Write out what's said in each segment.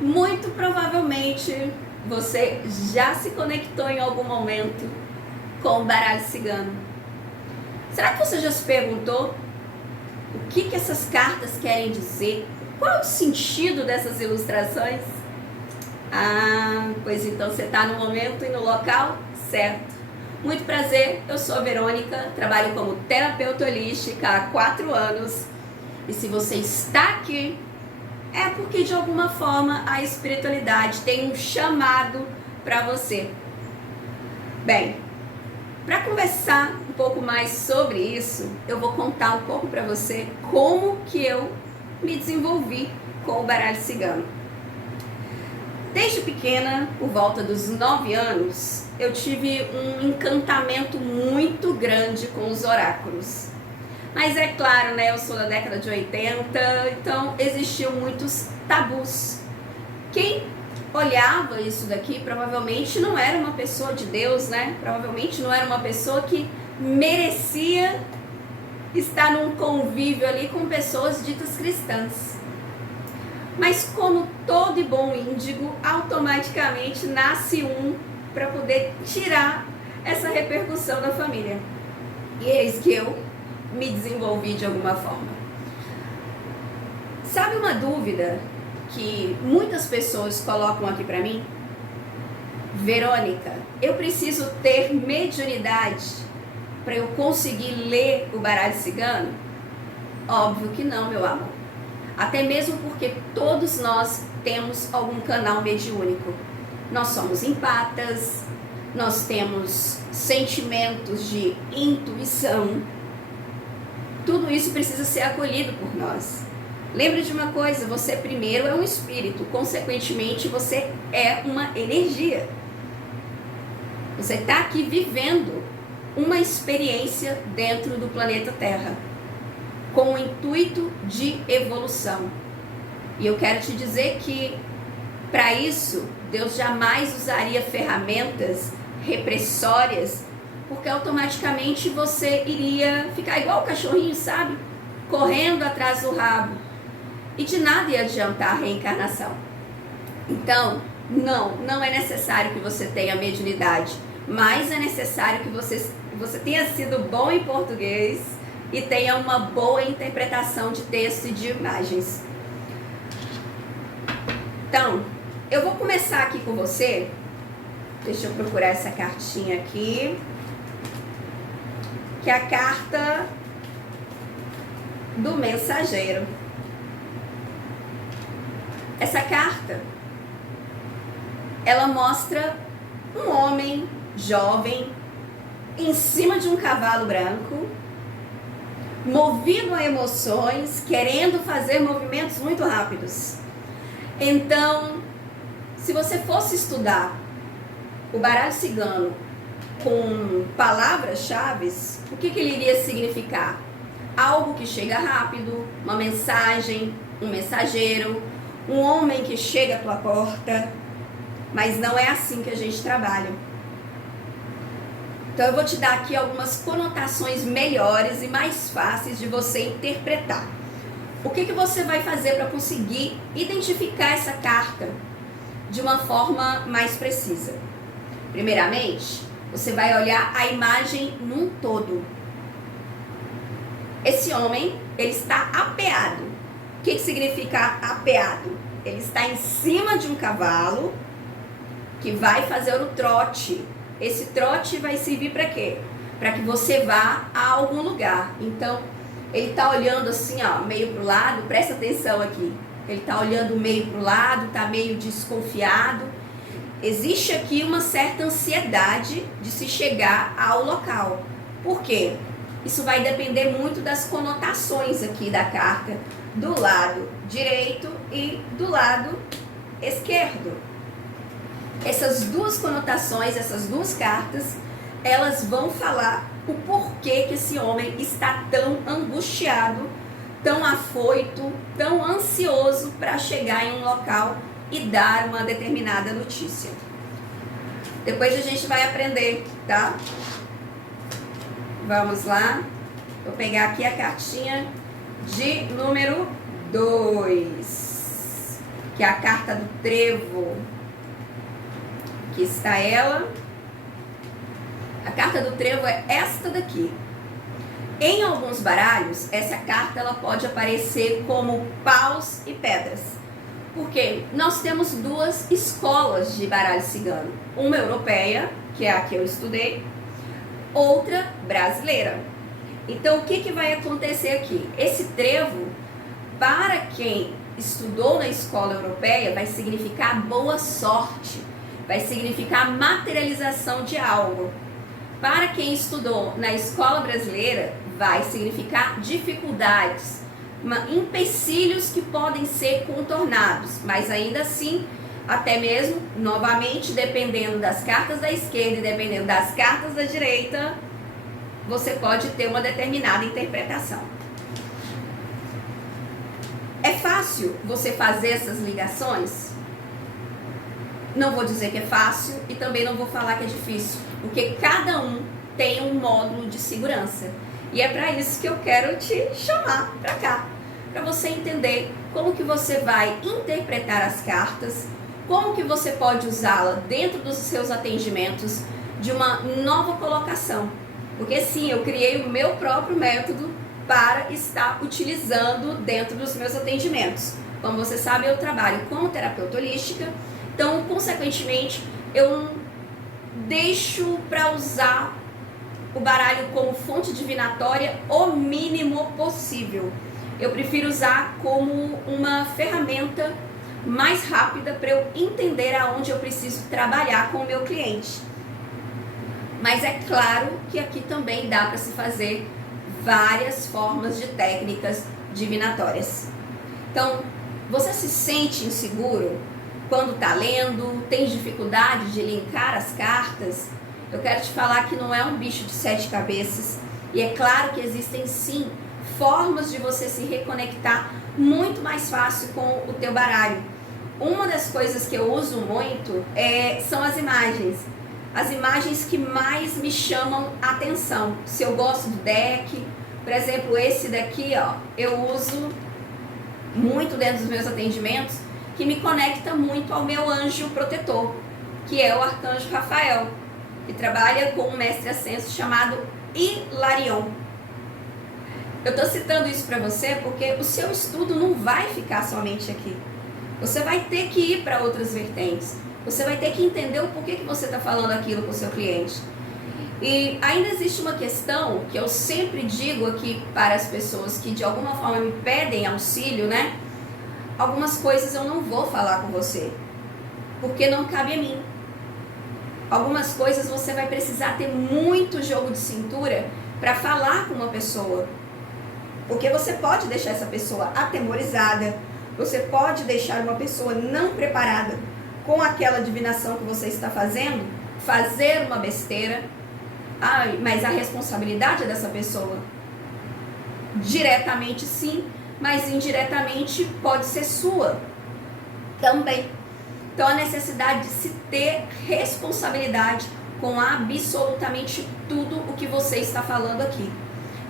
Muito provavelmente você já se conectou em algum momento com o baralho cigano. Será que você já se perguntou o que essas cartas querem dizer? Qual é o sentido dessas ilustrações? Ah, pois então você está no momento e no local certo. Muito prazer, eu sou a Verônica, trabalho como terapeuta holística há 4 anos. E se você está aqui, é porque de alguma forma a espiritualidade tem um chamado para você. Bem, para conversar um pouco mais sobre isso, eu vou contar um pouco para você como que eu me desenvolvi com o baralho cigano. Desde pequena, por volta dos 9 anos, eu tive um encantamento muito grande com os oráculos. Mas é claro, né, eu sou da década de 80, então existiam muitos tabus. Quem olhava isso daqui provavelmente não era uma pessoa de Deus, né? Provavelmente não era uma pessoa que merecia estar num convívio ali com pessoas ditas cristãs. Mas como todo e bom índigo, automaticamente nasce um para poder tirar essa repercussão da família. E eis que eu me desenvolvi de alguma forma. Sabe uma dúvida que muitas pessoas colocam aqui para mim? Verônica, eu preciso ter mediunidade para eu conseguir ler o baralho cigano? Óbvio que não, meu amor. Até mesmo porque todos nós temos algum canal mediúnico. Nós somos empatas, nós temos sentimentos de intuição. Tudo isso precisa ser acolhido por nós. Lembre de uma coisa, você primeiro é um espírito, consequentemente você é uma energia. Você está aqui vivendo uma experiência dentro do planeta Terra, com o intuito de evolução. E eu quero te dizer que, para isso, Deus jamais usaria ferramentas repressórias, porque automaticamente você iria ficar igual o cachorrinho, sabe? Correndo atrás do rabo. E de nada ia adiantar a reencarnação. Então, não é necessário que você tenha mediunidade, mas é necessário que você tenha sido bom em português e tenha uma boa interpretação de texto e de imagens. Então, eu vou começar aqui com você. Deixa eu procurar essa cartinha aqui. Que é a carta do mensageiro. Essa carta, ela mostra um homem jovem em cima de um cavalo branco, movido a emoções, querendo fazer movimentos muito rápidos. Então, se você fosse estudar o baralho cigano com palavras-chave, o que ele iria significar? Algo que chega rápido, uma mensagem, um mensageiro, um homem que chega à tua porta. Mas não é assim que a gente trabalha. Então eu vou te dar aqui algumas conotações melhores e mais fáceis de você interpretar. O que você vai fazer para conseguir identificar essa carta de uma forma mais precisa? Primeiramente, você vai olhar a imagem num todo. Esse homem, ele está apeado. O que significa apeado? Ele está em cima de um cavalo que vai fazer o trote. Esse trote vai servir para quê? Para que você vá a algum lugar. Então, ele está olhando assim, ó, meio para o lado. Presta atenção aqui. Ele está olhando meio para o lado, está meio desconfiado. Existe aqui uma certa ansiedade de se chegar ao local. Por quê? Isso vai depender muito das conotações aqui da carta, do lado direito e do lado esquerdo. Essas duas conotações, essas duas cartas, elas vão falar o porquê que esse homem está tão angustiado, tão afoito, tão ansioso para chegar em um local e dar uma determinada notícia. Depois a gente vai aprender, tá? Vamos lá. Vou pegar aqui a cartinha de número 2. que é a carta do trevo. Aqui está ela. A carta do trevo é esta daqui. Em alguns baralhos, essa carta ela pode aparecer como paus e pedras. Porque nós temos duas escolas de baralho cigano. Uma europeia, que é a que eu estudei, outra brasileira. Então, o que vai acontecer aqui? Esse trevo, para quem estudou na escola europeia, vai significar boa sorte, vai significar materialização de algo. Para quem estudou na escola brasileira, vai significar dificuldades, empecilhos que podem ser contornados, mas ainda assim, até mesmo, novamente, dependendo das cartas da esquerda e dependendo das cartas da direita, você pode ter uma determinada interpretação. É fácil você fazer essas ligações? Não vou dizer que é fácil e também não vou falar que é difícil, porque cada um tem um módulo de segurança. E é para isso que eu quero te chamar para cá, para você entender como que você vai interpretar as cartas, como que você pode usá-la dentro dos seus atendimentos de uma nova colocação. Porque sim, eu criei o meu próprio método para estar utilizando dentro dos meus atendimentos. Como você sabe, eu trabalho como terapeuta holística, então, consequentemente, eu deixo para usar o baralho como fonte divinatória o mínimo possível. Eu prefiro usar como uma ferramenta mais rápida para eu entender aonde eu preciso trabalhar com o meu cliente. Mas é claro que aqui também dá para se fazer várias formas de técnicas divinatórias. Então, você se sente inseguro quando está lendo, tem dificuldade de linkar as cartas? Eu quero te falar que não é um bicho de 7 cabeças. E é claro que existem sim formas de você se reconectar muito mais fácil com o teu baralho. Uma das coisas que eu uso muito são as imagens. As imagens que mais me chamam a atenção. Se eu gosto do deck, por exemplo, esse daqui, ó, eu uso muito dentro dos meus atendimentos, que me conecta muito ao meu anjo protetor, que é o arcanjo Rafael, que trabalha com um mestre ascenso chamado Hilarion. Eu estou citando isso para você porque o seu estudo não vai ficar somente aqui. Você vai ter que ir para outras vertentes. Você vai ter que entender o porquê que você está falando aquilo com o seu cliente. E ainda existe uma questão que eu sempre digo aqui para as pessoas que de alguma forma me pedem auxílio, né? Algumas coisas eu não vou falar com você, porque não cabe a mim. Algumas coisas você vai precisar ter muito jogo de cintura para falar com uma pessoa. Porque você pode deixar essa pessoa atemorizada, você pode deixar uma pessoa não preparada com aquela divinação que você está fazendo, fazer uma besteira. Mas a responsabilidade é dessa pessoa. Diretamente sim, mas indiretamente pode ser sua também. Então a necessidade de se ter responsabilidade com absolutamente tudo o que você está falando aqui.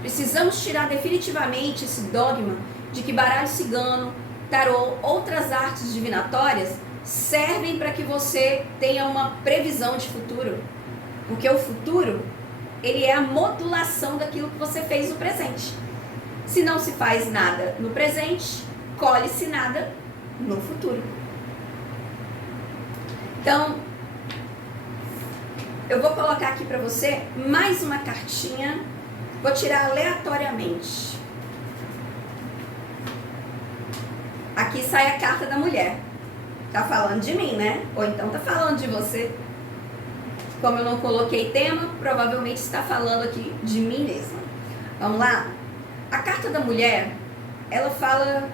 Precisamos tirar definitivamente esse dogma de que baralho cigano, tarô, outras artes divinatórias servem para que você tenha uma previsão de futuro. Porque o futuro, ele é a modulação daquilo que você fez no presente. Se não se faz nada no presente, colhe-se nada no futuro. Então, eu vou colocar aqui para você mais uma cartinha. Vou tirar aleatoriamente. Aqui sai a carta da mulher. Tá falando de mim, né? Ou então tá falando de você. Como eu não coloquei tema, provavelmente está falando aqui de mim mesma. Vamos lá? A carta da mulher, ela fala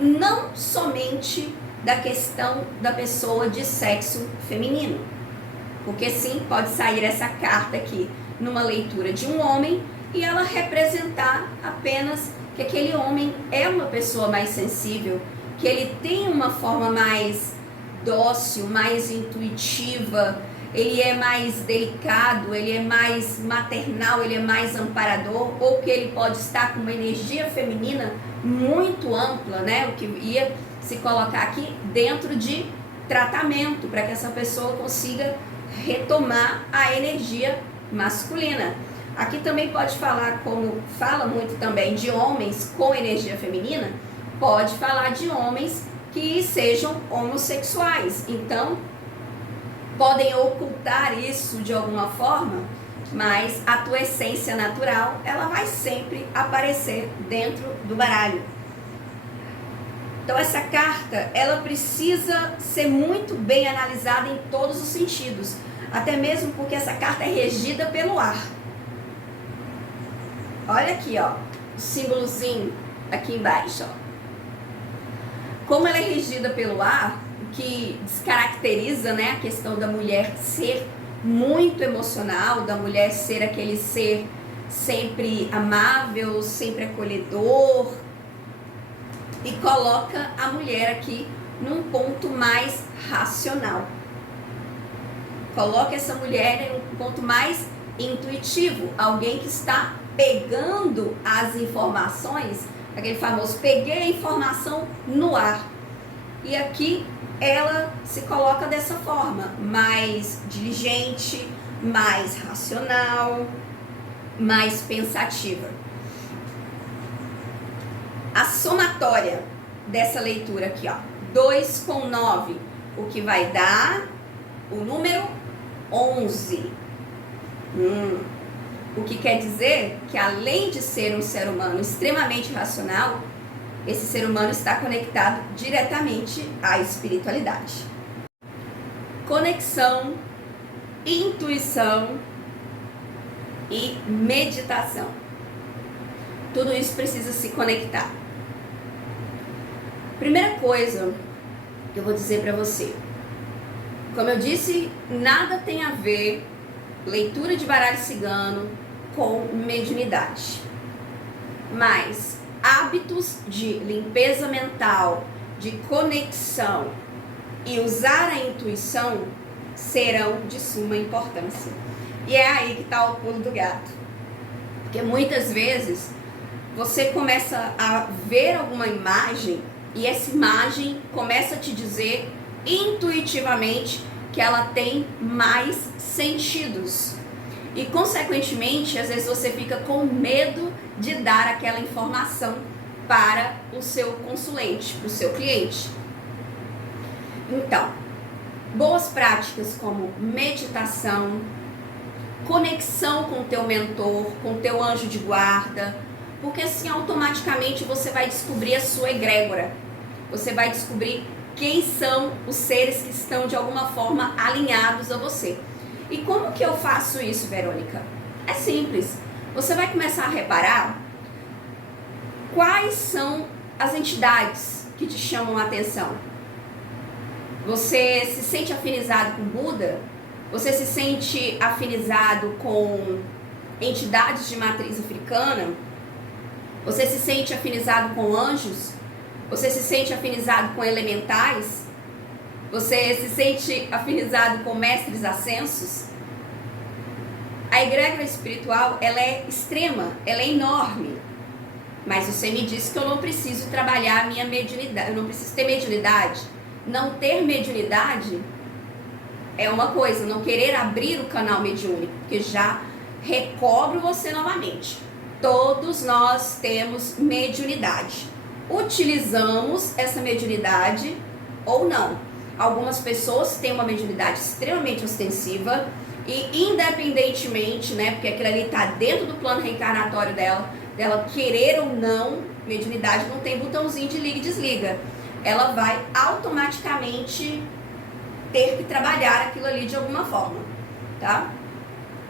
não somente da questão da pessoa de sexo feminino. Porque sim, pode sair essa carta aqui numa leitura de um homem e ela representar apenas que aquele homem é uma pessoa mais sensível, que ele tem uma forma mais dócil, mais intuitiva, ele é mais delicado, ele é mais maternal, ele é mais amparador, ou que ele pode estar com uma energia feminina muito ampla, né? O que ia se colocar aqui dentro de tratamento, para que essa pessoa consiga retomar a energia masculina. Aqui também pode falar, como fala muito também de homens com energia feminina, pode falar de homens que sejam homossexuais. Então, podem ocultar isso de alguma forma, mas a tua essência natural, ela vai sempre aparecer dentro do baralho. Então, essa carta, ela precisa ser muito bem analisada em todos os sentidos, até mesmo porque essa carta é regida pelo ar. Olha aqui, ó, o símbolozinho aqui embaixo, ó. Como ela é regida pelo ar, o que descaracteriza, né, a questão da mulher ser muito emocional, da mulher ser aquele ser sempre amável, sempre acolhedor, e coloca a mulher aqui num ponto mais racional. Coloca essa mulher em um ponto mais intuitivo, alguém que está pegando as informações, aquele famoso peguei a informação no ar. E aqui ela se coloca dessa forma, mais diligente, mais racional, mais pensativa. A somatória dessa leitura aqui, ó, 2 com 9, o que vai dar o número 11. O que quer dizer que, além de ser um ser humano extremamente racional, esse ser humano está conectado diretamente à espiritualidade. Conexão, intuição e meditação. Tudo isso precisa se conectar. Primeira coisa que eu vou dizer para você. Como eu disse, nada tem a ver leitura de baralho cigano com mediunidade. Mas hábitos de limpeza mental, de conexão e usar a intuição serão de suma importância. E é aí que está o pulo do gato. Porque muitas vezes você começa a ver alguma imagem e essa imagem começa a te dizer intuitivamente que ela tem mais sentidos. E, consequentemente, às vezes você fica com medo de dar aquela informação para o seu consulente, para o seu cliente. Então, boas práticas como meditação, conexão com o teu mentor, com o teu anjo de guarda, porque assim automaticamente você vai descobrir a sua egrégora. Você vai descobrir quem são os seres que estão de alguma forma alinhados a você. E como que eu faço isso, Verônica? É simples. Você vai começar a reparar quais são as entidades que te chamam a atenção. Você se sente afinizado com Buda? Você se sente afinizado com entidades de matriz africana? Você se sente afinizado com anjos? Você se sente afinizado com elementais? Você se sente afinizado com mestres ascensos? A egrégora espiritual, ela é extrema, ela é enorme. Mas você me disse que eu não preciso trabalhar a minha mediunidade, eu não preciso ter mediunidade. Não ter mediunidade é uma coisa, não querer abrir o canal mediúnico, porque já recobro você novamente. Todos nós temos mediunidade. Utilizamos essa mediunidade ou não. Algumas pessoas têm uma mediunidade extremamente ostensiva e independentemente, né, porque aquilo ali está dentro do plano reencarnatório dela querer ou não, mediunidade não tem botãozinho de liga e desliga. Ela vai automaticamente ter que trabalhar aquilo ali de alguma forma, tá?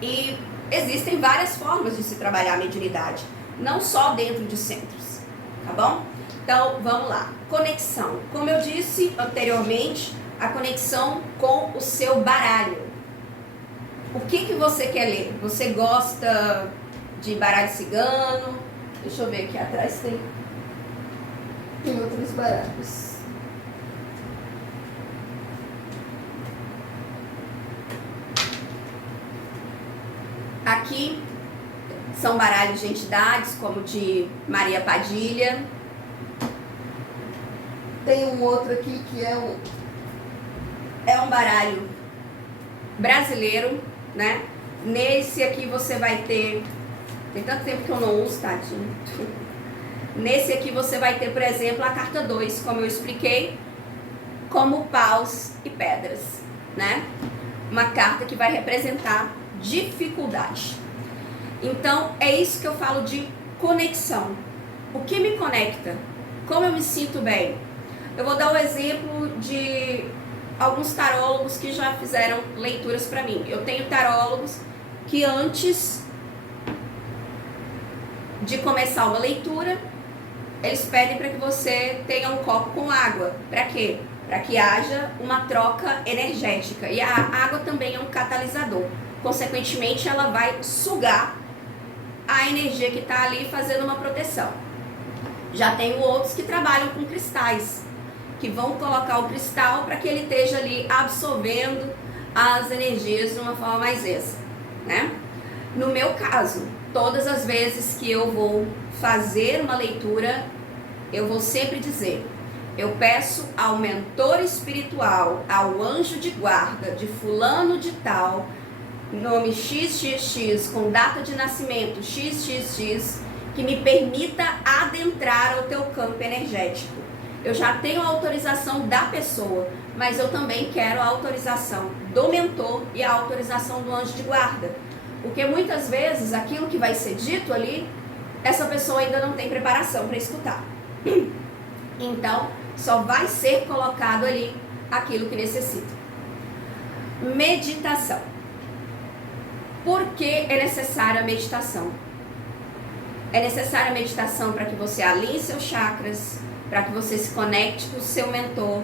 E existem várias formas de se trabalhar a mediunidade, não só dentro de centros, tá bom? Então, vamos lá. Conexão. Como eu disse anteriormente, a conexão com o seu baralho. O que você quer ler? Você gosta de baralho cigano? Deixa eu ver aqui atrás, tem outros baralhos. Aqui são baralhos de entidades, como de Maria Padilha. tem um outro aqui que é um baralho brasileiro, né? Nesse aqui você vai ter... Tem tanto tempo que eu não uso, tadinho. Nesse aqui você vai ter, por exemplo, a carta 2, como eu expliquei, como paus e pedras, né? Uma carta que vai representar dificuldade. Então, é isso que eu falo de conexão. O que me conecta? Como eu me sinto bem? Eu vou dar o exemplo de alguns tarólogos que já fizeram leituras para mim. Eu tenho tarólogos que antes de começar uma leitura, eles pedem para que você tenha um copo com água. Para quê? Para que haja uma troca energética. E a água também é um catalisador. Consequentemente, ela vai sugar a energia que está ali fazendo uma proteção. Já tenho outros que trabalham com cristais, que vão colocar o cristal para que ele esteja ali absorvendo as energias de uma forma mais densa, né? No meu caso, todas as vezes que eu vou fazer uma leitura, eu vou sempre dizer: eu peço ao mentor espiritual, ao anjo de guarda de fulano de tal, nome XXX, com data de nascimento XXX, que me permita adentrar ao teu campo energético. Eu já tenho a autorização da pessoa, mas eu também quero a autorização do mentor e a autorização do anjo de guarda. Porque muitas vezes aquilo que vai ser dito ali, essa pessoa ainda não tem preparação para escutar. Então, só vai ser colocado ali aquilo que necessita. Meditação. Por que é necessária a meditação? É necessária a meditação para que você alinhe seus chakras, para que você se conecte com o seu mentor,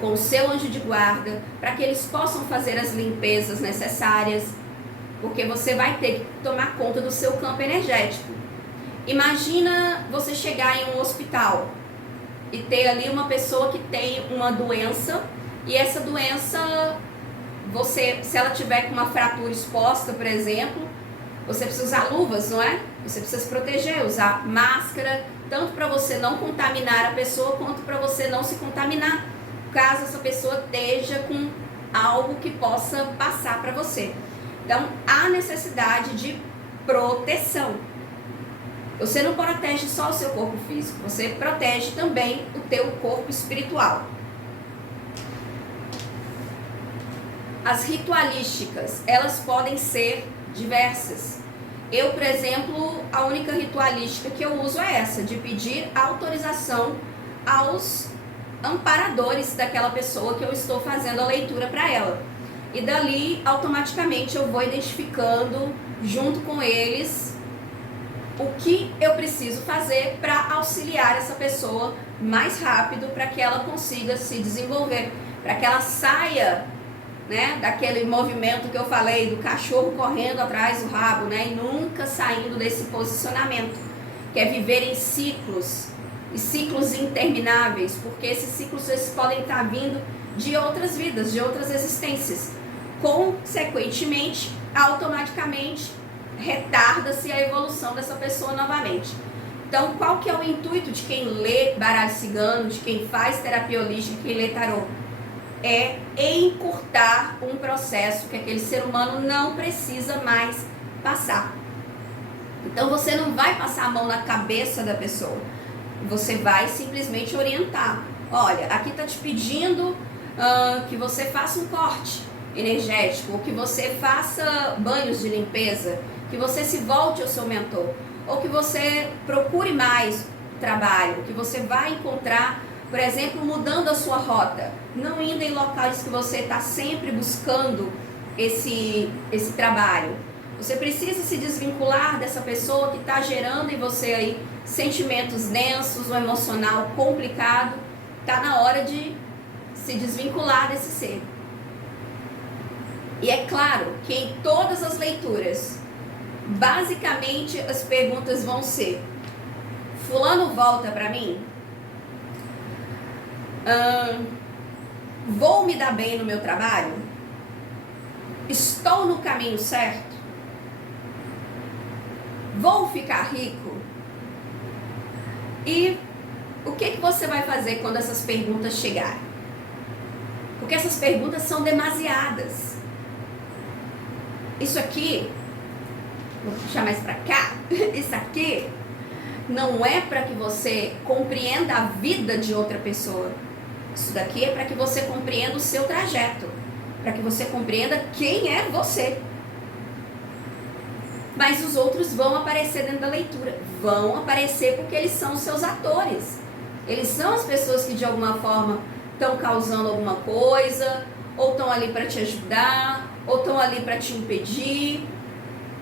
com o seu anjo de guarda, para que eles possam fazer as limpezas necessárias, porque você vai ter que tomar conta do seu campo energético. Imagina você chegar em um hospital e ter ali uma pessoa que tem uma doença, e essa doença, se ela tiver com uma fratura exposta, por exemplo, você precisa usar luvas, não é? Você precisa se proteger, usar máscara, tanto para você não contaminar a pessoa, quanto para você não se contaminar, caso essa pessoa esteja com algo que possa passar para você. Então, há necessidade de proteção. Você não protege só o seu corpo físico, você protege também o teu corpo espiritual. As ritualísticas, elas podem ser diversas. Eu, por exemplo, a única ritualística que eu uso é essa, de pedir autorização aos amparadores daquela pessoa que eu estou fazendo a leitura para ela. E dali, automaticamente, eu vou identificando, junto com eles, o que eu preciso fazer para auxiliar essa pessoa mais rápido, para que ela consiga se desenvolver, para que ela saia, né, daquele movimento que eu falei, do cachorro correndo atrás do rabo, né, e nunca saindo desse posicionamento, que é viver em ciclos, e ciclos intermináveis, porque esses ciclos eles podem estar vindo de outras vidas, de outras existências. Consequentemente, automaticamente, retarda-se a evolução dessa pessoa novamente. Então, qual que é o intuito de quem lê baralho cigano, de quem faz terapia holística, quem lê tarô? É encurtar um processo que aquele ser humano não precisa mais passar. Então, você não vai passar a mão na cabeça da pessoa. Você vai simplesmente orientar. Olha, aqui está te pedindo que você faça um corte energético, ou que você faça banhos de limpeza, que você se volte ao seu mentor, ou que você procure mais trabalho, que você vai encontrar, por exemplo, mudando a sua rota, não indo em locais que você está sempre buscando esse trabalho. Você precisa se desvincular dessa pessoa que está gerando em você aí sentimentos densos, um emocional complicado. Está na hora de se desvincular desse ser. E é claro que em todas as leituras, basicamente as perguntas vão ser: fulano volta para mim? Vou me dar bem no meu trabalho? Estou no caminho certo? Vou ficar rico? E o que você vai fazer quando essas perguntas chegarem? Porque essas perguntas são demasiadas. Isso aqui, vou puxar mais pra cá, isso aqui não é para que você compreenda a vida de outra pessoa. Isso daqui é para que você compreenda o seu trajeto, para que você compreenda quem é você. Mas os outros vão aparecer dentro da leitura. Vão aparecer porque eles são os seus atores. Eles são as pessoas que de alguma forma estão causando alguma coisa, ou estão ali para te ajudar, ou estão ali para te impedir.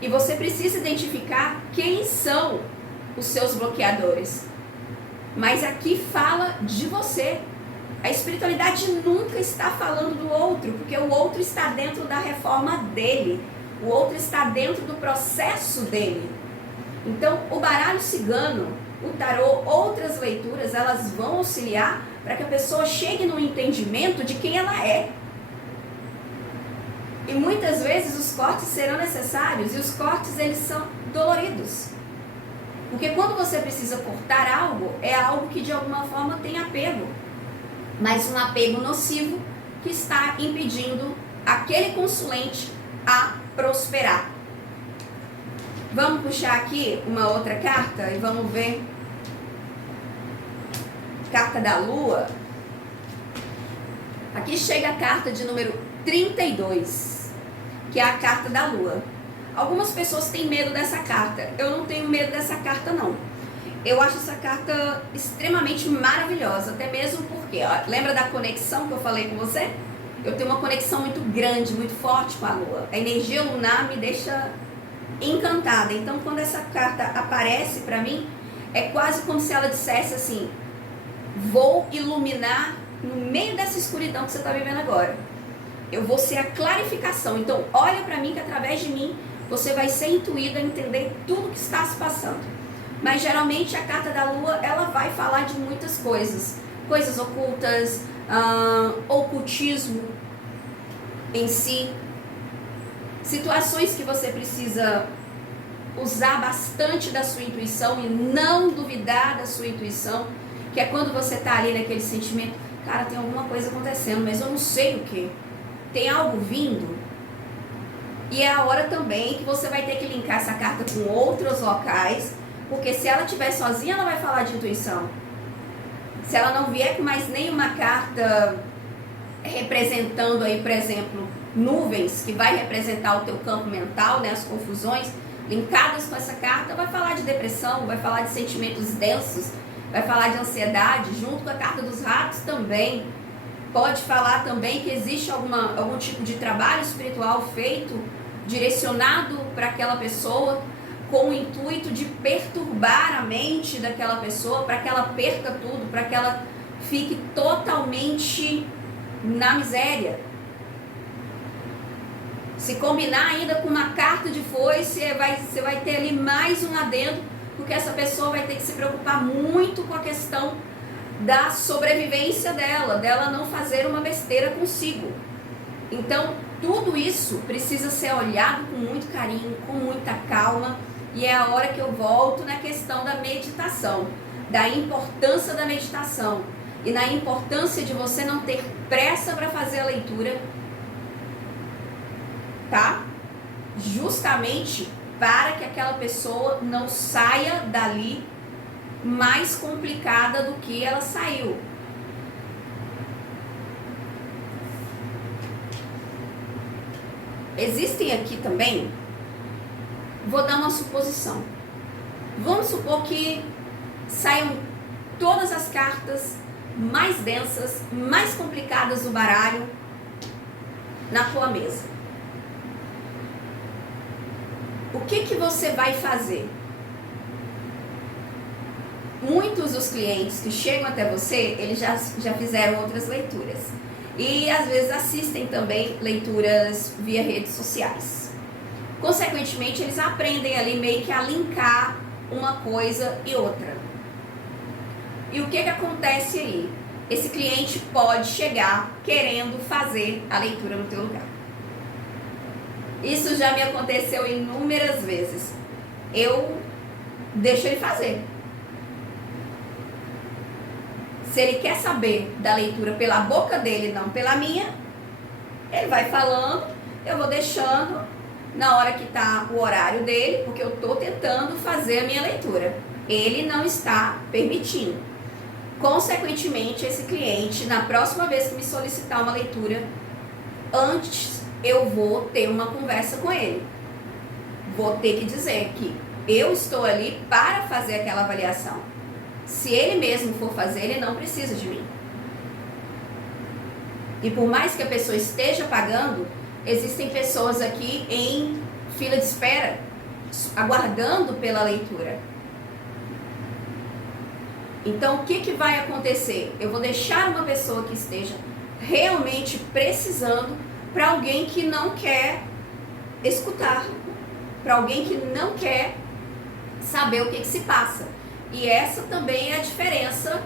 E você precisa identificar quem são os seus bloqueadores. Mas aqui fala de você. A espiritualidade nunca está falando do outro, porque o outro está dentro da reforma dele. O outro está dentro do processo dele. Então, o baralho cigano, o tarô, outras leituras, elas vão auxiliar para que a pessoa chegue no entendimento de quem ela é. E muitas vezes os cortes serão necessários, e os cortes eles são doloridos. Porque quando você precisa cortar algo, é algo que de alguma forma tem apego. Mas um apego nocivo que está impedindo aquele consulente a prosperar. Vamos puxar aqui uma outra carta e vamos ver. Carta da Lua. Aqui chega a carta de número 32, que é a carta da Lua. Algumas pessoas têm medo dessa carta. Eu não tenho medo dessa carta, não. Eu acho essa carta extremamente maravilhosa, até mesmo porque, ó, lembra da conexão que eu falei com você? Eu tenho uma conexão muito grande, muito forte com a Lua. A energia lunar me deixa encantada. Então, quando essa carta aparece para mim, é quase como se ela dissesse assim: vou iluminar no meio dessa escuridão que você está vivendo agora. Eu vou ser a clarificação. Então, olha para mim que através de mim você vai ser intuído a entender tudo que está se passando. Mas geralmente a carta da Lua, ela vai falar de muitas coisas. Coisas ocultas, ocultismo em si. Situações que você precisa usar bastante da sua intuição e não duvidar da sua intuição. Que é quando você está ali naquele sentimento, cara, tem alguma coisa acontecendo, mas eu não sei o que. Tem algo vindo. E é a hora também que você vai ter que linkar essa carta com outros locais, porque se ela estiver sozinha, ela vai falar de intuição. Se ela não vier com mais nenhuma carta representando aí, por exemplo, nuvens, que vai representar o teu campo mental, né, as confusões, linkadas com essa carta, vai falar de depressão, vai falar de sentimentos densos, vai falar de ansiedade, junto com a carta dos ratos também. Pode falar também que existe algum tipo de trabalho espiritual feito, direcionado para aquela pessoa, com o intuito de perturbar a mente daquela pessoa, para que ela perca tudo, para que ela fique totalmente na miséria. Se combinar ainda com uma carta de foice, você vai ter ali mais um adendo, porque essa pessoa vai ter que se preocupar muito com a questão da sobrevivência dela não fazer uma besteira consigo. Então, tudo isso precisa ser olhado com muito carinho, com muita calma, e é a hora que eu volto na questão da meditação, da importância da meditação, e na importância de você não ter pressa para fazer a leitura, tá? Justamente para que aquela pessoa não saia dali mais complicada do que ela saiu. Existem aqui também, vou dar uma suposição. Vamos supor que saiam todas as cartas mais densas, mais complicadas do baralho na tua mesa. O que você vai fazer? Muitos dos clientes que chegam até você, eles já fizeram outras leituras. E às vezes assistem também leituras via redes sociais. Consequentemente, eles aprendem ali meio que a linkar uma coisa e outra. E o que acontece aí? Esse cliente pode chegar querendo fazer a leitura no teu lugar. Isso já me aconteceu inúmeras vezes. Eu deixo ele fazer. Se ele quer saber da leitura pela boca dele, não pela minha, ele vai falando, eu vou deixando na hora que tá o horário dele, porque eu tô tentando fazer a minha leitura. Ele não está permitindo. Consequentemente, esse cliente, na próxima vez que me solicitar uma leitura, antes eu vou ter uma conversa com ele. Vou ter que dizer que eu estou ali para fazer aquela avaliação. Se ele mesmo for fazer, ele não precisa de mim. E por mais que a pessoa esteja pagando, existem pessoas aqui em fila de espera, aguardando pela leitura. Então, o que vai acontecer? Eu vou deixar uma pessoa que esteja realmente precisando para alguém que não quer escutar, para alguém que não quer saber o que se passa. E essa também é a diferença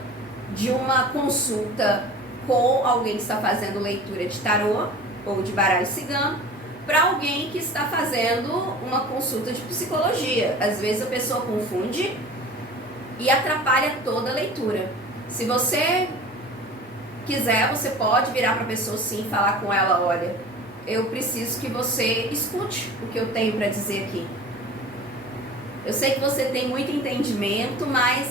de uma consulta com alguém que está fazendo leitura de tarô ou de baralho cigano para alguém que está fazendo uma consulta de psicologia. Às vezes a pessoa confunde e atrapalha toda a leitura. Se você quiser, você pode virar para a pessoa sim e falar com ela: olha, eu preciso que você escute o que eu tenho para dizer aqui. Eu sei que você tem muito entendimento, mas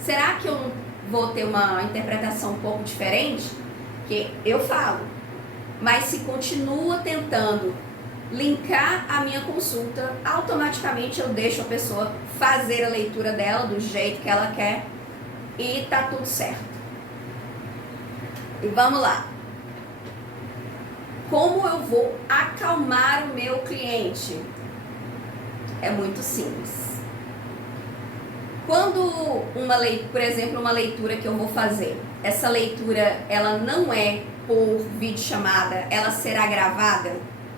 será que eu vou ter uma interpretação um pouco diferente? Que eu falo, mas se continua tentando linkar a minha consulta, automaticamente eu deixo a pessoa fazer a leitura dela do jeito que ela quer e tá tudo certo. E vamos lá. Como eu vou acalmar o meu cliente? É muito simples. Quando por exemplo, uma leitura que eu vou fazer, essa leitura ela não é por videochamada, ela será gravada,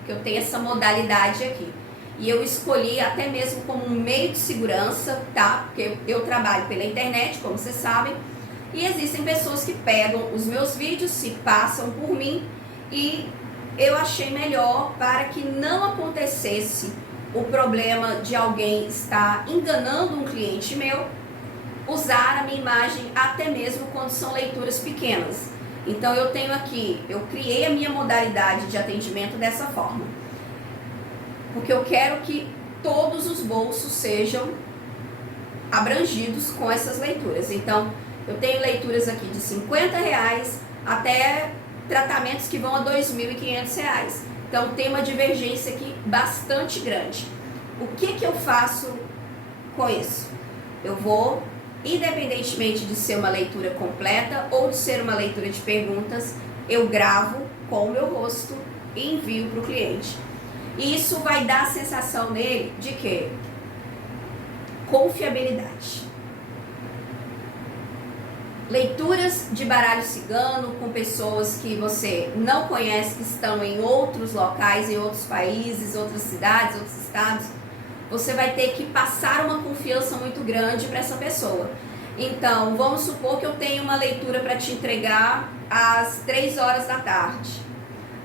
que eu tenho essa modalidade aqui. E eu escolhi até mesmo como um meio de segurança, tá? Porque eu trabalho pela internet, como vocês sabem, e existem pessoas que pegam os meus vídeos, se passam por mim, e eu achei melhor para que não acontecesse o problema de alguém estar enganando um cliente meu, usar a minha imagem até mesmo quando são leituras pequenas. Então eu tenho aqui, eu criei a minha modalidade de atendimento dessa forma, porque eu quero que todos os bolsos sejam abrangidos com essas leituras. Então eu tenho leituras aqui de R$50 até tratamentos que vão a R$2.500. Então tem uma divergência aqui bastante grande. O que eu faço com isso? Eu vou, independentemente de ser uma leitura completa ou de ser uma leitura de perguntas, eu gravo com o meu rosto e envio para o cliente. E isso vai dar a sensação nele de quê? Confiabilidade. Leituras de baralho cigano com pessoas que você não conhece, que estão em outros locais, em outros países, outras cidades, outros estados, você vai ter que passar uma confiança muito grande para essa pessoa. Então, vamos supor que eu tenho uma leitura para te entregar às 3 horas da tarde.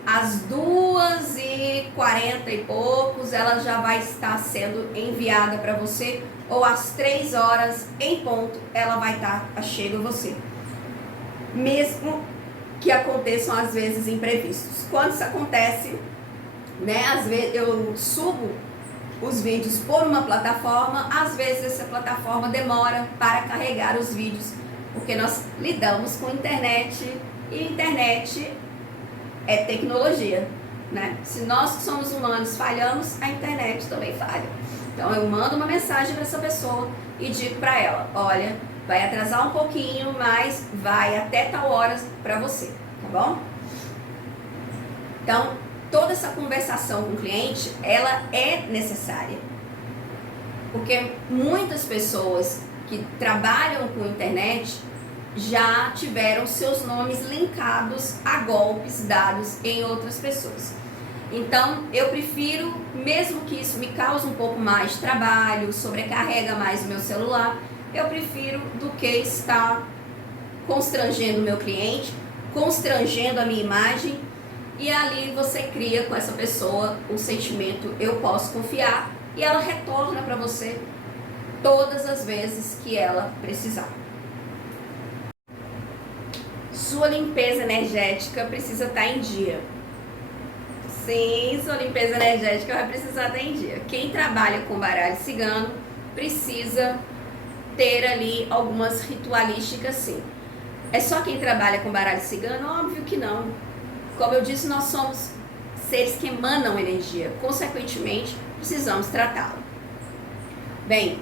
Às 2h40 e poucos, ela já vai estar sendo enviada para você, ou às 3 horas em ponto, ela vai estar chegando a você. Mesmo que aconteçam, às vezes, imprevistos. Quando isso acontece, né, às vezes eu subo os vídeos por uma plataforma, às vezes essa plataforma demora para carregar os vídeos, porque nós lidamos com internet, e internet é tecnologia, né? Se nós que somos humanos falhamos, a internet também falha. Então eu mando uma mensagem para essa pessoa e digo para ela: olha, vai atrasar um pouquinho, mas vai até tal hora para você, tá bom? Então, toda essa conversação com o cliente, ela é necessária. Porque muitas pessoas que trabalham com internet já tiveram seus nomes linkados a golpes dados em outras pessoas. Então, eu prefiro, mesmo que isso me cause um pouco mais de trabalho, sobrecarrega mais o meu celular, eu prefiro do que estar constrangendo o meu cliente, constrangendo a minha imagem, e ali você cria com essa pessoa o sentimento eu posso confiar, e ela retorna para você todas as vezes que ela precisar. sua limpeza energética precisa estar em dia. Sim, sua limpeza energética vai precisar estar em dia. Quem trabalha com baralho cigano precisa ter ali algumas ritualísticas, sim. É só quem trabalha com baralho cigano? Óbvio que não. Como eu disse, nós somos seres que emanam energia. Consequentemente, precisamos tratá-lo. Bem,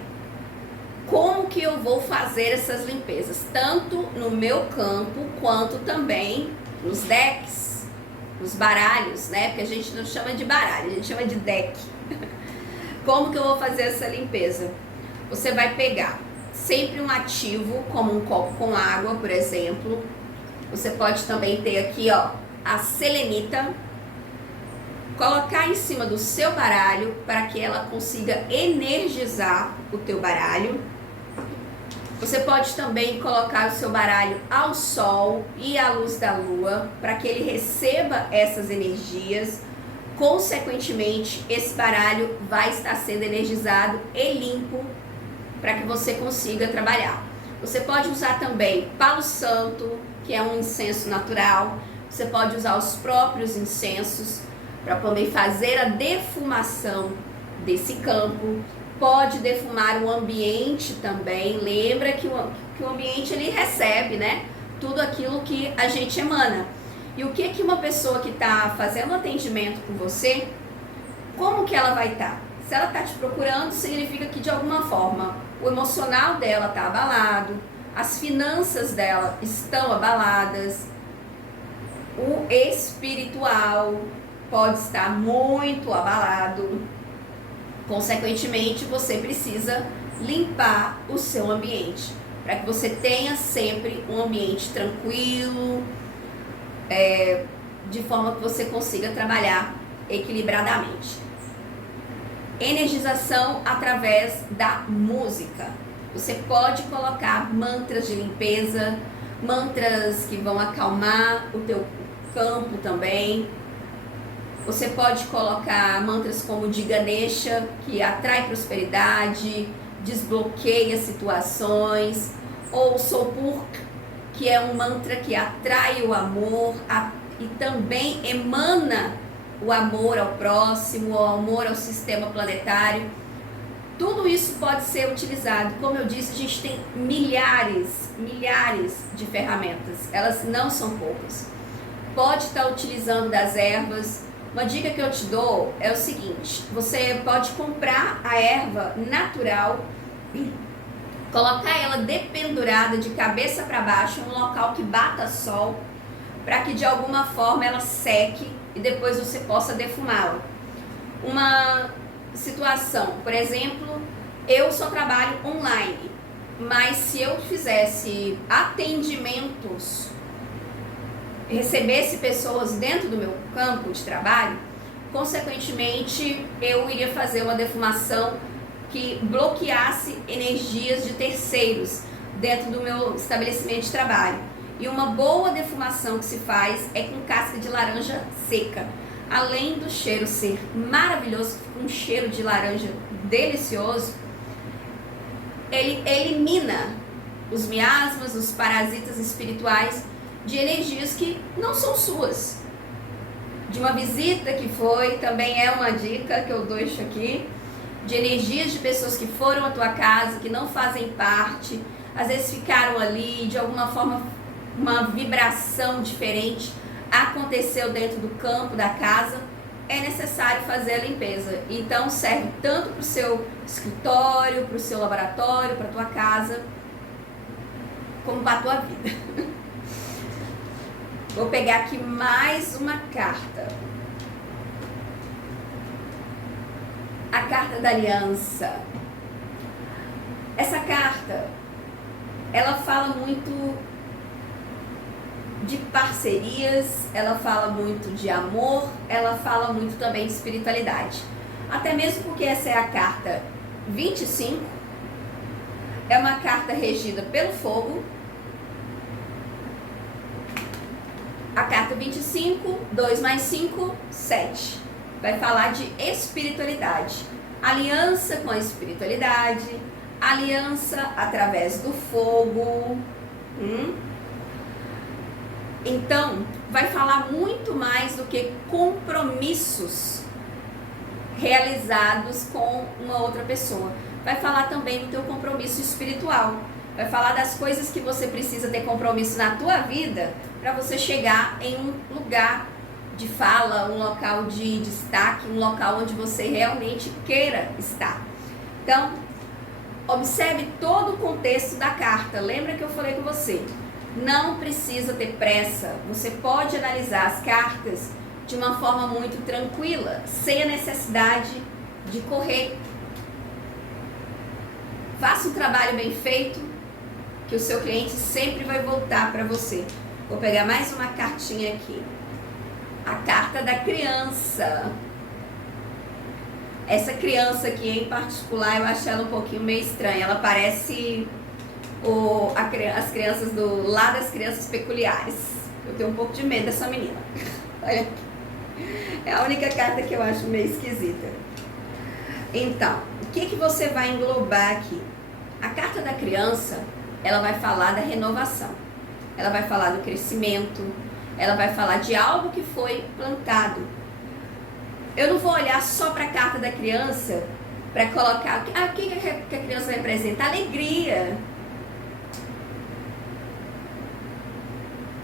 como que eu vou fazer essas limpezas? Tanto no meu campo, quanto também nos decks, nos baralhos, né? Porque a gente não chama de baralho, a gente chama de deck. Como que eu vou fazer essa limpeza? Você vai pegar sempre um ativo, como um copo com água, por exemplo. Você pode também ter aqui, ó, a selenita. Colocar em cima do seu baralho para que ela consiga energizar o teu baralho. Você pode também colocar o seu baralho ao sol e à luz da lua para que ele receba essas energias. Consequentemente, esse baralho vai estar sendo energizado e limpo para que você consiga trabalhar. Você pode usar também palo santo, que é um incenso natural. Você pode usar os próprios incensos para poder fazer a defumação desse campo. Pode defumar o ambiente também. Lembra que o ambiente ele recebe, né, tudo aquilo que a gente emana. E o que uma pessoa que está fazendo atendimento com você, como que ela vai estar? Se ela está te procurando, significa que de alguma forma o emocional dela está abalado, as finanças dela estão abaladas, o espiritual pode estar muito abalado. Consequentemente, você precisa limpar o seu ambiente para que você tenha sempre um ambiente tranquilo, de forma que você consiga trabalhar equilibradamente. Energização através da música. Você pode colocar mantras de limpeza, mantras que vão acalmar o teu campo também. Você pode colocar mantras como de Ganesha, que atrai prosperidade, desbloqueia situações, ou Sopur, que é um mantra que atrai o amor e também emana o amor ao próximo, o amor ao sistema planetário. Tudo isso pode ser utilizado. Como eu disse, a gente tem milhares de ferramentas. Elas não são poucas. Pode estar utilizando das ervas. Uma dica que eu te dou é o seguinte: você pode comprar a erva natural, colocar ela dependurada de cabeça para baixo em um local que bata sol, para que de alguma forma ela seque e depois você possa defumá-la. Uma situação, por exemplo, eu só trabalho online, mas se eu fizesse atendimentos, recebesse pessoas dentro do meu campo de trabalho, consequentemente eu iria fazer uma defumação que bloqueasse energias de terceiros dentro do meu estabelecimento de trabalho. E uma boa defumação que se faz é com casca de laranja seca. Além do cheiro ser maravilhoso, um cheiro de laranja delicioso, ele elimina os miasmas, os parasitas espirituais de energias que não são suas. De uma visita que foi, também é uma dica que eu deixo aqui, de energias de pessoas que foram à tua casa, que não fazem parte, às vezes ficaram ali, de alguma forma uma vibração diferente aconteceu dentro do campo da casa, é necessário fazer a limpeza. Então serve tanto para o seu escritório, para o seu laboratório, para a tua casa, como para a tua vida. Vou pegar aqui mais uma carta. A carta da aliança. Essa carta, ela fala muito de parcerias, ela fala muito de amor, ela fala muito também de espiritualidade. Até mesmo porque essa é a carta 25, é uma carta regida pelo fogo. A carta 25, 2 mais 5, 7. Vai falar de espiritualidade. Aliança com a espiritualidade, aliança através do fogo. Então, vai falar muito mais do que compromissos realizados com uma outra pessoa. Vai falar também do teu compromisso espiritual. Vai falar das coisas que você precisa ter compromisso na tua vida para você chegar em um lugar de fala, um local de destaque, um local onde você realmente queira estar. Então, observe todo o contexto da carta. Lembra que eu falei com você? Não precisa ter pressa. Você pode analisar as cartas de uma forma muito tranquila, sem a necessidade de correr. Faça um trabalho bem feito, que o seu cliente sempre vai voltar para você. Vou pegar mais uma cartinha aqui. A carta da criança. Essa criança aqui em particular, eu acho ela um pouquinho meio estranha. Ela parece as crianças do Lá das Crianças Peculiares. Eu tenho um pouco de medo dessa menina. Olha aqui. É a única carta que eu acho meio esquisita. Então, o que você vai englobar aqui? A carta da criança, ela vai falar da renovação. Ela vai falar do crescimento. Ela vai falar de algo que foi plantado. Eu não vou olhar só para a carta da criança para colocar o que a criança representa? Alegria.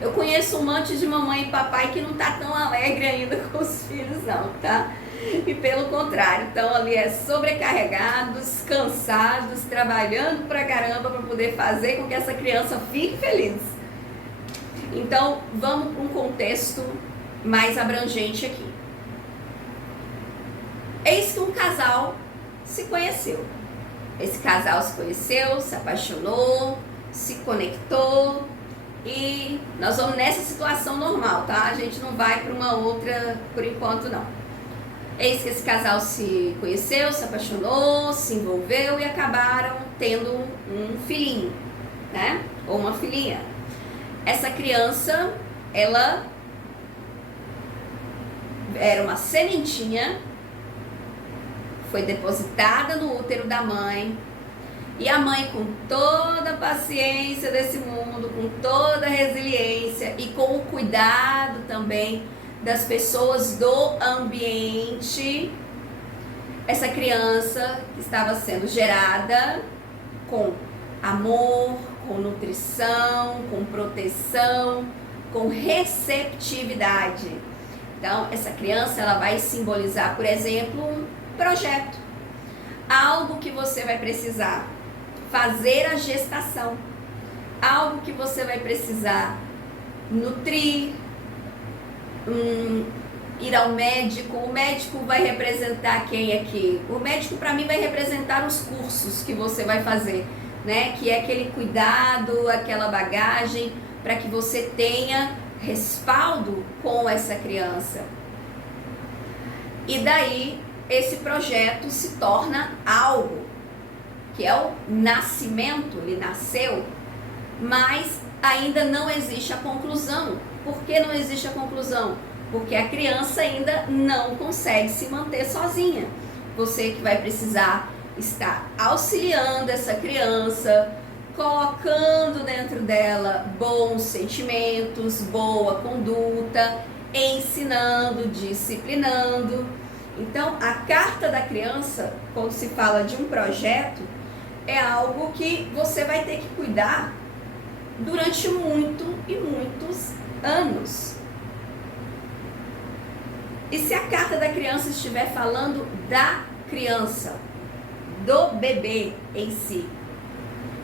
Eu conheço um monte de mamãe e papai que não tá tão alegre ainda com os filhos não, tá? E pelo contrário, estão ali sobrecarregados, cansados, trabalhando pra caramba para poder fazer com que essa criança fique feliz. Então, vamos para um contexto mais abrangente aqui. Eis que um casal se conheceu. Esse casal se conheceu, se apaixonou, se conectou e nós vamos nessa situação normal, tá? A gente não vai para uma outra por enquanto, não. Eis que esse casal se conheceu, se apaixonou, se envolveu e acabaram tendo um filhinho, né? Ou uma filhinha. Essa criança, ela era uma sementinha, foi depositada no útero da mãe, e a mãe, com toda a paciência desse mundo, com toda a resiliência e com o cuidado também das pessoas do ambiente, essa criança estava sendo gerada com amor, com nutrição, com proteção, com receptividade. Então, essa criança, ela vai simbolizar, por exemplo, um projeto. Algo que você vai precisar fazer a gestação. Algo que você vai precisar nutrir, ir ao médico. O médico vai representar quem aqui? O médico, para mim, vai representar os cursos que você vai fazer, né? Que é aquele cuidado, aquela bagagem para que você tenha respaldo com essa criança. E daí esse projeto se torna algo que é o nascimento, ele nasceu, mas ainda não existe a conclusão. Por que não existe a conclusão? Porque a criança ainda não consegue se manter sozinha. Você que vai precisar estar auxiliando essa criança, colocando dentro dela bons sentimentos, boa conduta, ensinando, disciplinando. Então, a carta da criança, quando se fala de um projeto, é algo que você vai ter que cuidar durante muitos anos. E se a carta da criança estiver falando da criança, do bebê em si,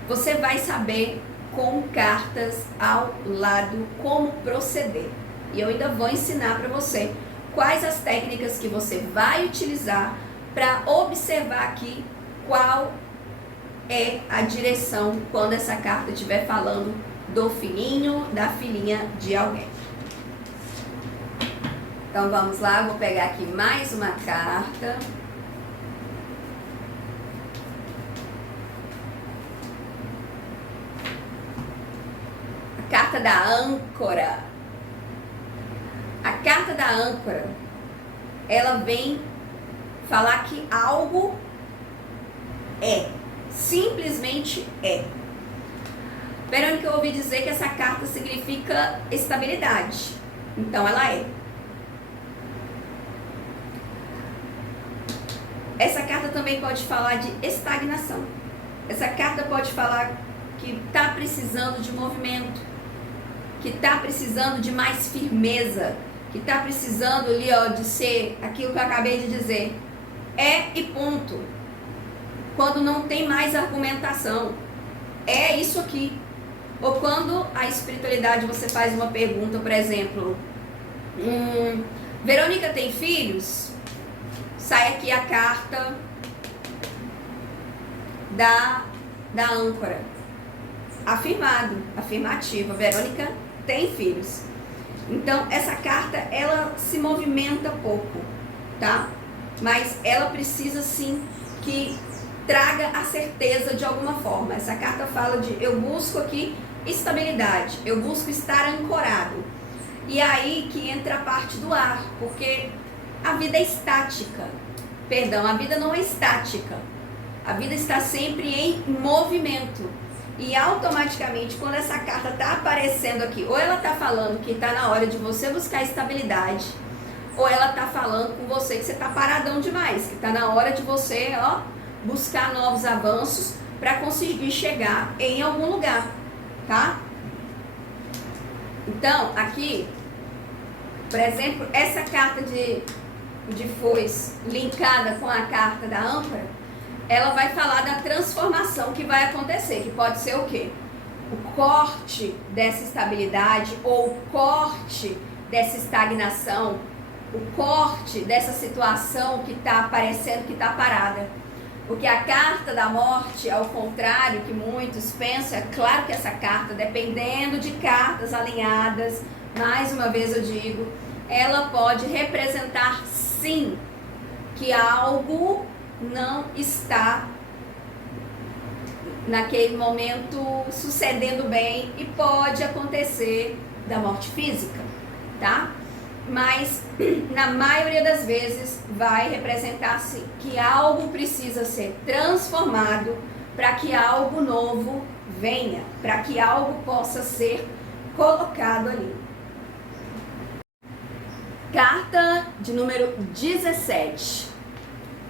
você vai saber com cartas ao lado como proceder. E eu ainda vou ensinar para você quais as técnicas que você vai utilizar para observar aqui qual é a direção quando essa carta estiver falando do filhinho, da filhinha de alguém. Então vamos lá, vou pegar aqui mais uma carta. A carta da âncora. A carta da âncora, ela vem falar que algo é, simplesmente é. Verônica, eu ouvi dizer que essa carta significa estabilidade. Então ela é. Essa carta também pode falar de estagnação. Essa carta pode falar que está precisando de movimento, que está precisando de mais firmeza, que está precisando ali, ó, de ser aquilo que eu acabei de dizer. É e ponto. Quando não tem mais argumentação. É isso aqui. Ou quando a espiritualidade você faz uma pergunta, por exemplo, Verônica tem filhos? Sai aqui a carta da âncora. Afirmado, afirmativa. Verônica tem filhos. Então, essa carta, ela se movimenta pouco, tá? Mas ela precisa, sim, que traga a certeza de alguma forma. Essa carta fala de, eu busco aqui estabilidade, eu busco estar ancorado. E aí que entra a parte do ar, porque a vida é estática. Perdão, a vida não é estática. A vida está sempre em movimento. E automaticamente, quando essa carta está aparecendo aqui, ou ela está falando que está na hora de você buscar estabilidade, ou ela está falando com você que você está paradão demais, que está na hora de você, ó, buscar novos avanços para conseguir chegar em algum lugar, tá? Então, aqui, por exemplo, essa carta de foice linkada com a carta da âncora, ela vai falar da transformação que vai acontecer, que pode ser o quê? O corte dessa estabilidade ou o corte dessa estagnação, o corte dessa situação que está aparecendo, que está parada. Porque a carta da morte, ao contrário que muitos pensam, é claro que essa carta, dependendo de cartas alinhadas, mais uma vez eu digo, ela pode representar sim que algo não está naquele momento sucedendo bem e pode acontecer da morte física, tá? Mas na maioria das vezes vai representar-se que algo precisa ser transformado para que algo novo venha, para que algo possa ser colocado ali. Carta de número 17.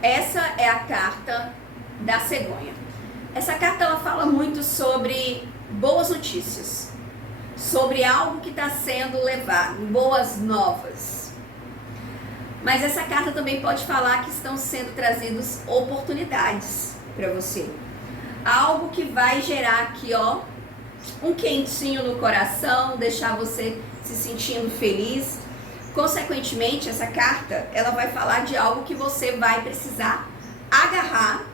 Essa é a carta da cegonha. Essa carta ela fala muito sobre boas notícias, sobre algo que está sendo levado, boas novas. Mas essa carta também pode falar que estão sendo trazidas oportunidades para você. Algo que vai gerar aqui, ó, um quentinho no coração, deixar você se sentindo feliz. Consequentemente, essa carta, ela vai falar de algo que você vai precisar agarrar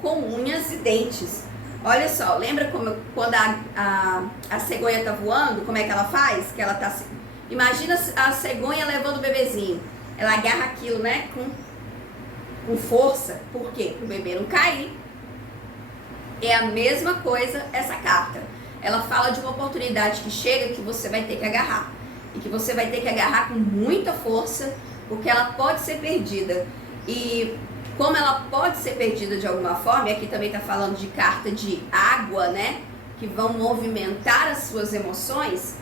com unhas e dentes. Olha só, lembra como, quando a cegonha tá voando, como é que ela faz? Que ela tá assim. Imagina a cegonha levando o bebezinho. Ela agarra aquilo, né, com força. Por quê? Para o bebê não cair. É a mesma coisa essa carta. Ela fala de uma oportunidade que chega que você vai ter que agarrar. E que você vai ter que agarrar com muita força, porque ela pode ser perdida. E como ela pode ser perdida de alguma forma, e aqui também está falando de carta de água, né? Que vão movimentar as suas emoções,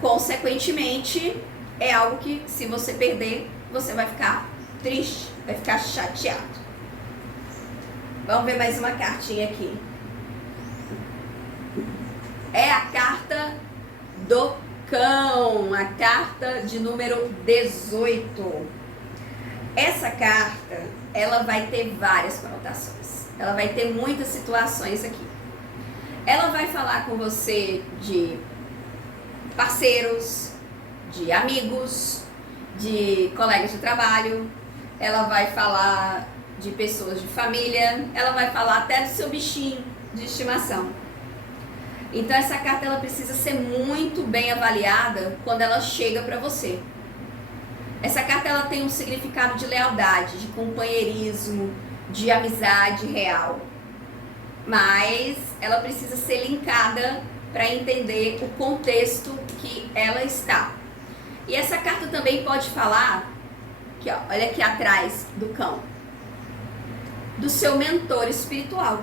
consequentemente, é algo que se você perder, você vai ficar triste, vai ficar chateado. Vamos ver mais uma cartinha aqui. É a carta do cão, a carta de número 18. Essa carta, ela vai ter várias conotações. Ela vai ter muitas situações aqui. Ela vai falar com você de parceiros, de amigos, de colegas de trabalho. Ela vai falar de pessoas de família. Ela vai falar até do seu bichinho de estimação. Então essa carta ela precisa ser muito bem avaliada quando ela chega para você. Essa carta ela tem um significado de lealdade, de companheirismo, de amizade real. Mas ela precisa ser linkada para entender o contexto que ela está. E essa carta também pode falar, aqui, ó, olha aqui atrás do cão, do seu mentor espiritual.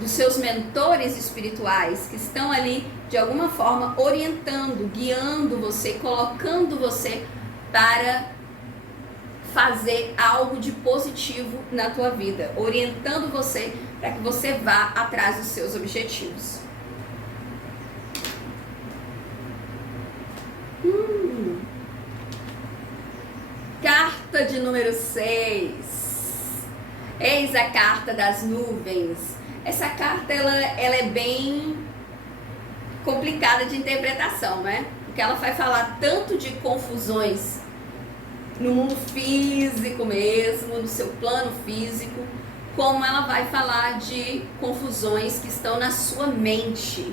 dos seus mentores espirituais que estão ali de alguma forma orientando, guiando você, colocando você para fazer algo de positivo na tua vida, orientando você para que você vá atrás dos seus objetivos. Carta de número 6. Eis a carta das nuvens. Essa carta ela é bem complicada de interpretação, né? Porque ela vai falar tanto de confusões no mundo físico mesmo, no seu plano físico, como ela vai falar de confusões que estão na sua mente,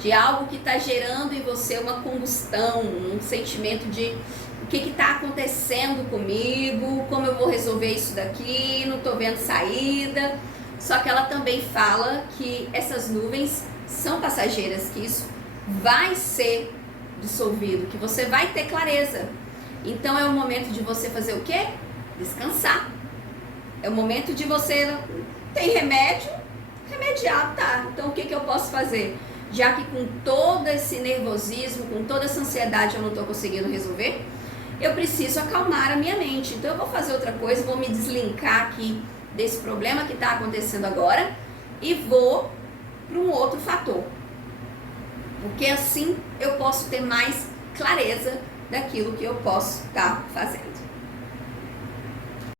de algo que está gerando em você uma combustão, um sentimento de o que está acontecendo comigo, como eu vou resolver isso daqui, não estou vendo saída. Só que ela também fala que essas nuvens são passageiras, que isso vai ser dissolvido, que você vai ter clareza. Então é o momento de você fazer o quê? Descansar. É o momento de você... Tem remédio? Remediar, tá. Então o que eu posso fazer? Já que com todo esse nervosismo, com toda essa ansiedade eu não estou conseguindo resolver, eu preciso acalmar a minha mente. Então eu vou fazer outra coisa, vou me deslinkar aqui desse problema que está acontecendo agora e vou para um outro fator. Porque assim eu posso ter mais clareza daquilo que eu posso estar fazendo.